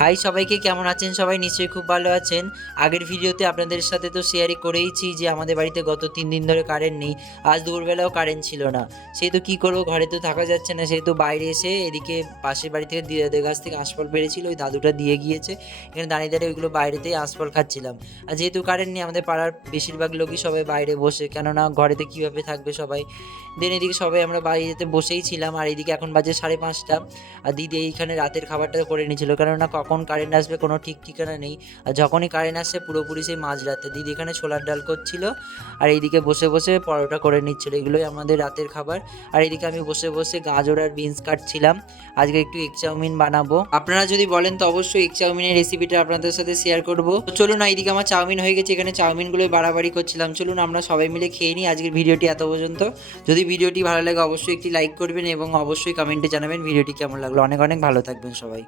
High সবাইকে, কেমন আছেন সবাই? নিশ্চয়ই খুব ভালো আছেন। আগের ভিডিওতে আপনাদের সাথে তো শেয়ারই করেইছি যে আমাদের বাড়িতে গত 3 দিন ধরে কারেন্ট নেই। আজ দুপুরবেলাও কারেন্ট ছিল না। সেহেতু কী করবো, ঘরে তো থাকা যাচ্ছে না, সেহেতু বাইরে এসে এদিকে পাশের বাড়ি থেকে দিদাদের গাছ থেকে আঁশফল পেড়েছিল, ওই দাদুটা দিয়ে গিয়েছে। এখানে দাঁড়িয়ে দাঁড়িয়ে ওইগুলো বাইরেতেই আঁশফল খাচ্ছিলাম। আর যেহেতু কারেন্ট নেই, আমাদের পাড়ার বেশিরভাগ লোকই সবাই বাইরে বসে, কেননা ঘরেতে কীভাবে থাকবে সবাই। দেন এদিকে সবাই আমরা বাইরেতে বসেই ছিলাম, আর এদিকে এখন বাজে 5:30। আর দিদি এইখানে রাতের খাবারটা করে নিয়েছিল, কেননা কখন কারেন্ট আসবে কোনো ঠিক ঠিকানা নেই। আর যখনই কারেন্ট আসছে পুরোপুরি সেই মাঝরাতে দিদি এখানে ছোলার ডাল করছিল, আর এইদিকে বসে বসে পরোটা করে নিচ্ছিল। এগুলোই আমাদের রাতের খাবার। আর এদিকে আমি বসে বসে গাজর আর বিনস কাটছিলাম। আজকে একটু এগ চাউমিন বানাবো। আপনারা যদি বলেন তো অবশ্যই এগ চাউমিনের রেসিপিটা আপনাদের সাথে শেয়ার করবো। তো চলুন, এইদিকে আমার চাউমিন হয়ে গেছে, এখানে চাউমিনগুলোই বাড়াবাড়ি করছিলাম। চলুন আমরা সবাই মিলে খেয়ে নিই। আজকের ভিডিওটি এত পর্যন্ত। যদি ভিডিওটি ভালো লাগে অবশ্যই একটি লাইক করবেন এবং অবশ্যই কমেন্টে জানাবেন ভিডিওটি কেমন লাগলো। অনেক অনেক ভালো থাকবেন সবাই।